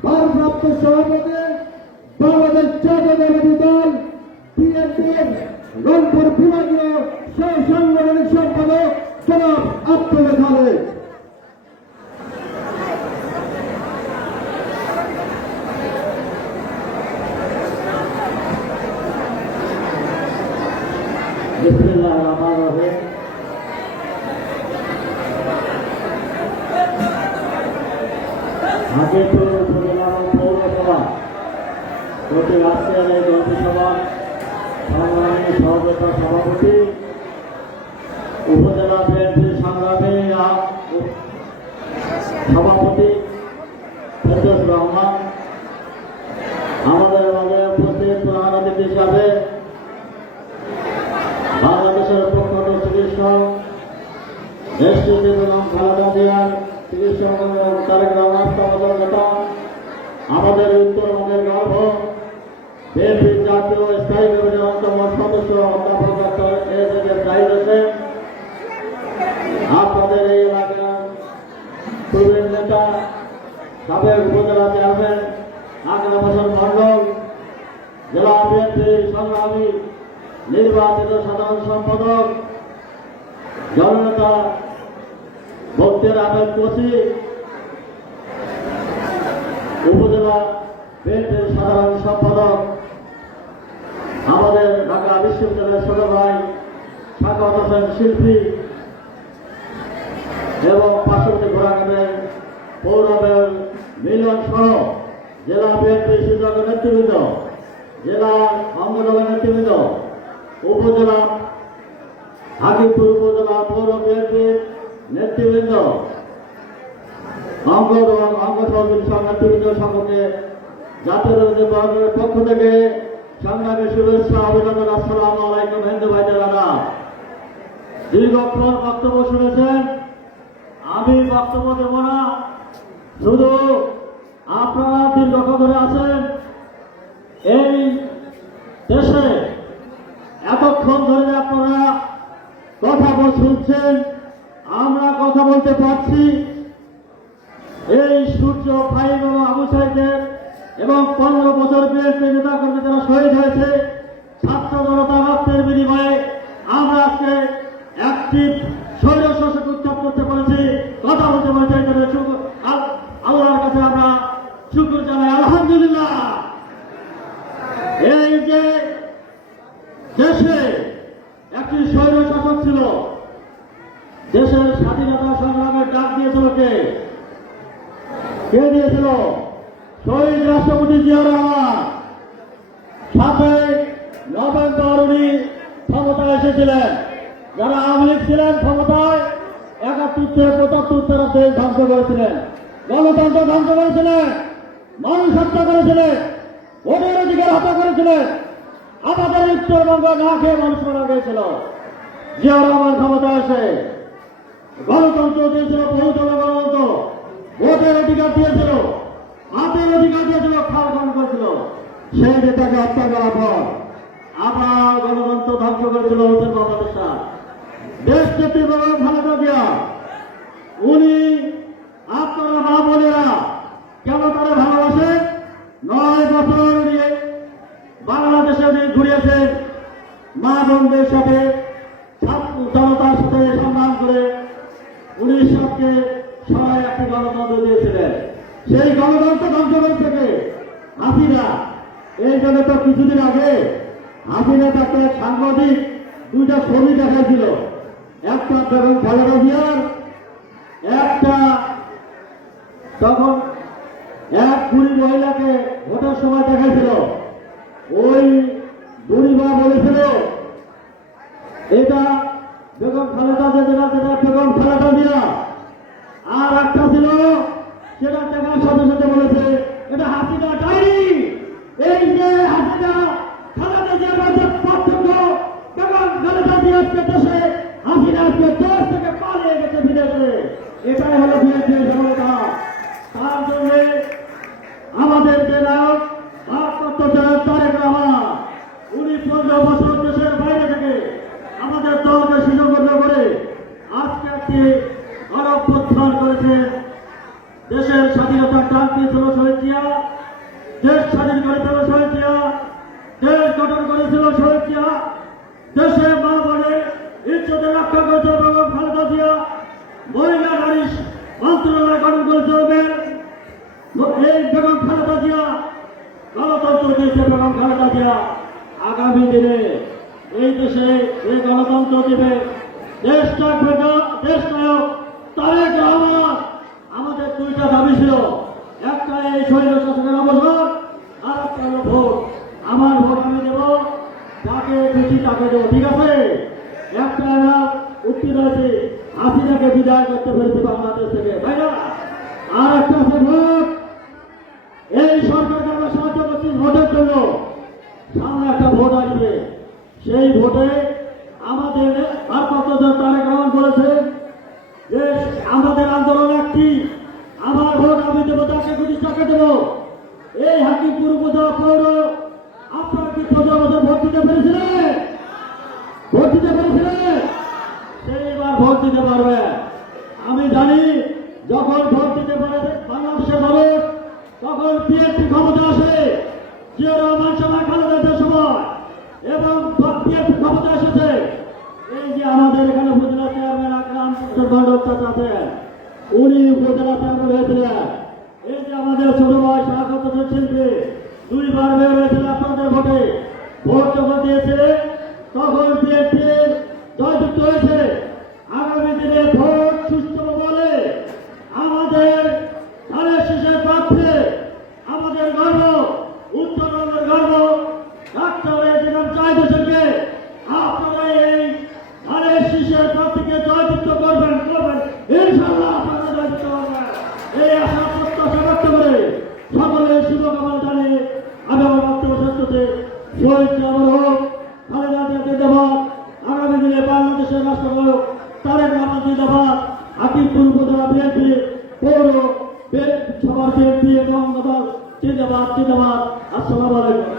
ভারপ্রাপ্ত সভাপতি বাংলাদেশ জাতীয়তাবাদী দল বিএনপির রংপুর বিভাগীয় সহ সাংগঠনিক সম্পাদক জনাব আব্দুল খালেদ। হাকিমপুর উপজেলা পৌরসভা প্রতি রাষ্ট্রের এই মন্ত্রিসভার সংগ্রামী সহযোগিতা সভাপতি উপজেলা বিএনপি সংগ্রামী সভাপতি ফেরদৌস রহমান, আমাদের মাঝে উপস্থিত প্রধান অতিথি হিসাবে বাংলাদেশের প্রখ্যাত চিকিৎসক দেশটিতে বেগম খালেদা জিয়ার চিকিৎসক তারেক রহমান নেতা, আমাদের উত্তরবঙ্গের গর্ব বিএনপির জাতীয় স্থায়ী কমিটির অন্যতম সদস্য অধ্যাপক ডক্টর এ.জে.এম. জাহিদ হোসেন, আপনাদের এই এলাকার পূর্বের নেতা সাবেক উপজেলা চেয়ারম্যান আকরাম হোসেন মন্ডল, জেলা বিএনপির সংগ্রামী নির্বাচিত সাধারণ সম্পাদক জননেতা বক্তের আহমেদ কোচি, উপজেলা বিএনপির সাধারণ সম্পাদক আমাদের ঢাকা বিশ্ববিদ্যালয়ের ছোট ভাই সাকাওয়াত হোসেন শিল্পী এবং পার্শ্ববর্তী ঘোড়াঘাটের পৌর মেয়র মিলন সহ জেলা বিএনপি সুযোগের নেতৃবৃন্দ, জেলা অঙ্গনগর নেতৃবৃন্দ, উপজেলা হাকিমপুর উপজেলা পৌর বিএনপির নেতৃবৃন্দ, অঙ্গ সহযোগী নেতৃবৃন্দ সকলকে জাতীয় দলের পক্ষ থেকে সংগ্রামী শুভেচ্ছা অভিনন্দন। আসসালামু আলাইকুম হিন্দু ভাইদেরা। দীর্ঘক্ষণ বক্তব্য শুনেছেন, আমি বক্তব্য দেব না, শুধু আপনারা দীর্ঘক্ষণ ধরে আছেন এই দেশে, এতক্ষণ ধরে আপনারা কথা শুনছেন, আমরা কথা বলতে পারছি। এই সূর্য ফাইন এবং আবু সাইদের এবং 15 বছর বিএনপি নেতা কর্মী যারা শহীদ হয়েছে ছাত্র জনতা রক্তের বিনিময়ে আমরা আজকে একটি স্বৈর শাসক উৎখাত করতে পেরেছি, কথা বলতে পেরেছি। আল্লাহর কাছে আমরা শুকর জানাই, আলহামদুলিল্লাহ। এই যে দেশে একটি স্বৈর শাসক ছিল, দেশের স্বাধীনতা সংগ্রামের ডাক দিয়েছিল কে দিয়েছিল? শহীদ রাষ্ট্রপতি জিয়া রহমান। 7 নভেম্বর উনি ক্ষমতায় এসেছিলেন। যারা আওয়ামী লীগ ছিলেন ক্ষমতায় 71 থেকে 75 তারা দেশ ধ্বংস করেছিলেন, গণতন্ত্র ধ্বংস করেছিলেন, মানুষ হত্যা করেছিলেন, ভোটের অধিকার হত্যা করেছিলেন। আমাদের উত্তরবঙ্গ না খেয়ে মানুষ মারা গিয়েছিল। জিয়া রহমান ক্ষমতায় এসে গণতন্ত্র দিয়েছিল, বহুদল গণতন্ত্র, ভোটের অধিকার দিয়েছিল, হাতের অধিকার দিয়েছিল, খাল গ্রহণ করেছিল। সেই নেতাকে হত্যা করার পর আবার গণতন্ত্র ধ্বংস করেছিল হোসেন মোহাম্মদ এরশাদ। দেশ নেত্রী বেগম খালেদা জিয়া, উনি আপনারা মা বোনেরা কেন তারা ভালোবাসে? 9 বছর নিয়ে বাংলাদেশে উনি ঘুরিয়েছেন, মা বোনদের সাথে ছাত্র জনতার সাথে সংগ্রাম করে উনি সবকে সবাই একটি গণতন্ত্র দিয়েছিলেন। সেই গণতন্ত্র ধ্বংস করে থেকে হাসিনা, এই জন্য তো কিছুদিন আগে হাসিনা তাকে সাংবাদিক 2টা ছবি দেখাইছিল, একটা বেগম খালেদা জিয়ার, একটা তখন এক বুড়ি মহিলাকে ভোটের সময় দেখাইছিল। ওই বুড়ি মা বলেছিল এটা বেগম খালেদা জিয়া, যেটা বেগম খালেদা জিয়া। আর একটা ছিল সেটা দেখার সাথে সাথে বলেছে এটা হাসিনা ডায়েরি। এই যে হাসিনা খালেদা জিয়ার মধ্যে পার্থক্য, বেগম খালেদা জিয়া দেশে, হাসিনা আজকে দেশ থেকে পালিয়ে গেছে বিদেশে। এটাই হলো বিএনপির সফলতা। তার জন্য আমাদের যে নায়ক ভারপ্রাপ্ত তারেক রহমান, উনি 15 বছর দেশের বাইরে থেকে আমাদের দলকে সুসংগঠিত করে আজকে একটি গণঅভ্যুত্থান করেছে। দেশের স্বাধীনতার ডাক দিয়েছিল শহীদ জিয়া, দেশ স্বাধীন করেছিল শহীদ জিয়া, দেশ গঠন করেছিল শহীদ জিয়া, দেশে মা বোনের ইজ্জতে রক্ষা করেছিল বেগম খালেদা জিয়া, মহিলা নারী মন্ত্রণালয় গঠন করেছিল এই বেগম খালেদা জিয়া, গণতন্ত্র দিয়েছে বেগম খালেদা জিয়া। আগামী দিনে এই দেশে এই গণতন্ত্র দেবে দেশ নায়ক তারেক রহমান। আমাদের দুইটা দাবি ছিল, একটা এই শহীদ শাসনের অবসর, আর একটা হলো ভোট। আমার ভোট আমি দেব, যাকে খুশি তাকে দেবো, ঠিক আছে? একটা আমরা উত্তীর্ণ হয়েছি, হাসিনাকে বিদায় করতে পেরেছি বাংলাদেশ থেকে, তাই না? আর একটা আছে ভোট। এই সরকারকে আমরা সাহায্য করছি ভোটের জন্য। সামনে একটা ভোট আসবে, সেই ভোটে আমাদের ভারপ্রাপ্ত তারেক রহমান বলেছে যে আমাদের আন্দোলন একটি, আমার ভোট আমি দেবো, তাকে খুশি তাকে দেবো। এই হাকিমপুর উপজেলা পৌর আপনারা কি 15 বছর ভোট দিতে পেরেছিলেন? ভোট দিতে পেরেছিলেন? সেইবার ভোট দিতে পারবে। আমি জানি যখন ভোট দিতে পারে বাংলাদেশের মানুষ, তখন বিএনপি ক্ষমতা আসে, জিয়া রহমান সময় খালেদাদের সময়, এবং বিএনপি ক্ষমতা এসেছে। এই যে আমাদের এখানে উপজেলা চেয়ারম্যান আকরাম মন্ডল চাচা আছেন, উনি উপজেলা চেয়ারম্যান হয়েছিলেন। এই যে আমাদের ছোট ভাই স্বাগত শিল্পী 2 বার বের হয়েছিল আপনাদের ভোটে। ভোট যখন দিয়েছে তখন বিএনপি জয়যুক্ত হয়েছে। আগামী দিনে ভোট সুস্থ বলে আমাদের ধানের শীষের প্রার্থী, আমাদের গর্ব, উত্তরবঙ্গের গর্ব ডাক্তার এজিএম চাই দেশকে আপনারা এই ধানের শীষের প্রার্থীকে জয়যুক্ত করবেন ইনশাআল্লাহ আপনারা জয়যুক্ত করবেন। এই আশা প্রত্যাশা ব্যক্ত করে সকলের শুভকামনা জানিয়ে আমি আমার বক্তব্য শেষ করতে শহীদ আমার হোক, খালেদা জিয়া জিন্দাবাদ, আগামী দিনে বাংলাদেশের রাষ্ট্রনায়ক তারেক রহমান জিন্দাবাদ, হাকিমপুর উপজেলা বিএনপি পৌর সবার বিএনপি এবং জিন্দাবাদ। আসসালামু আলাইকুম।